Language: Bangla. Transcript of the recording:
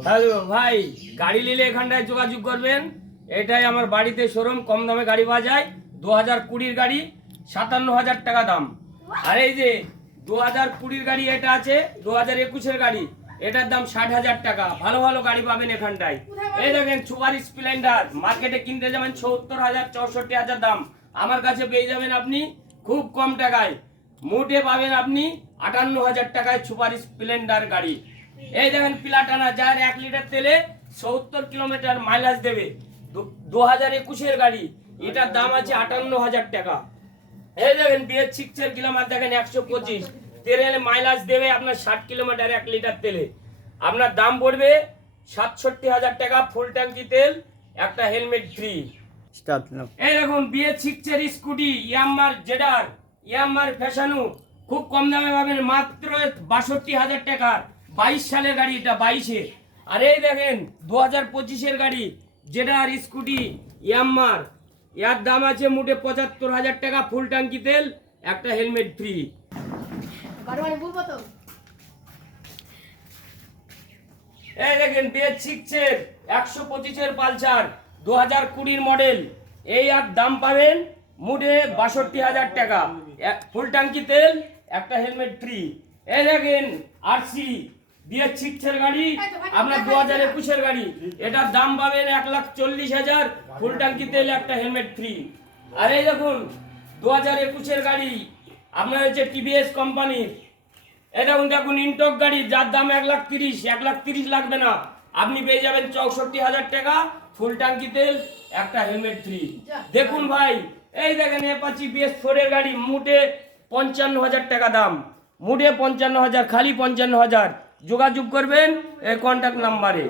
হ্যালো ভাই, গাড়ি নিলে এখানটায় যোগাযোগ করবেন। এটাই আমার বাড়িতে শোরুম, কম দামে গাড়ি পাওয়া যায়। 2020 গাড়ি, 57,000 টাকা দাম। আর এই যে 2020 গাড়ি এটা আছে, 2021 গাড়ি, এটার দাম 60,000 টাকা। ভালো ভালো গাড়ি পাবেন এখানটায়। এই দেখেন সুপার স্প্লেন্ডার, মার্কেটে কিনতে যাবেন 70,000 64,000 দাম, আমার কাছে পেয়ে যাবেন আপনি খুব কম টাকায়। মোটে পাবেন আপনি 58,000 টাকায় সুপার স্প্লেন্ডার গাড়ি। এই দেখেন প্লাটানা, যার 1 লিটার তেলে 70 কিলোমিটার মাইলেজ দেবে, 2021 গাড়ি, এটার দাম আছে 58,000 টাকা। এই দেখেন BS6 গ্ল্যামার, দেখেন 125 তেলে মাইলেজ দেবে আপনার 60 কিলোমিটার 1 লিটার তেলে। আপনার দাম পড়বে 67,000 টাকা, ফুল ট্যাঙ্কি তেল, একটা হেলমেট ফ্রি। এই দেখুন BS6 স্কুটি, ইয়ামার জেডার, ইয়ামার ফ্যাশনু, খুব কম দামে পাবেন মাত্র 62,000 টাকার। 22 সালের গাড়ি, এটা 22-এর। আর এই দেখেন 2025 গাড়ি, জেডার স্কুটি ইয়ামার, এর দাম আছে মোটে 75,000 টাকা, ফুল ট্যাঙ্কি তেল, একটা হেলমেট ফ্রি। এই দেখেন BS6 125 পালসার, 2020 মডেল, এই আর দাম পাবেন মোটে 62,000 টাকা, ফুল ট্যাঙ্কি তেল, একটা হেলমেট ফ্রি। এই দেখেন RC BS6 গাড়ি, আপনার 2021 গাড়ি, এটার দাম পাবেন 1,40,000, ফুল ট্যাঙ্কি তেল, একটা হেলমেট ফ্রি। আর এই দেখুন 2021 গাড়ি, আপনার হচ্ছে TVS কোম্পানির, এটা দেখুন ইনটক গাড়ি, যার দাম 1,30,000, 1,30,000 লাগবে না, আপনি পেয়ে যাবেন 64,000 টাকা, ফুল ট্যাঙ্কি তেল, একটা হেলমেট ফ্রি। দেখুন ভাই, এই দেখেন অ্যাপাচি BS4 এর গাড়ি, মোটে 55,000 টাকা দাম, মোটে 55,000, খালি 55,000। যোগাযোগ করবেন এই কন্ট্যাক্ট নাম্বারে।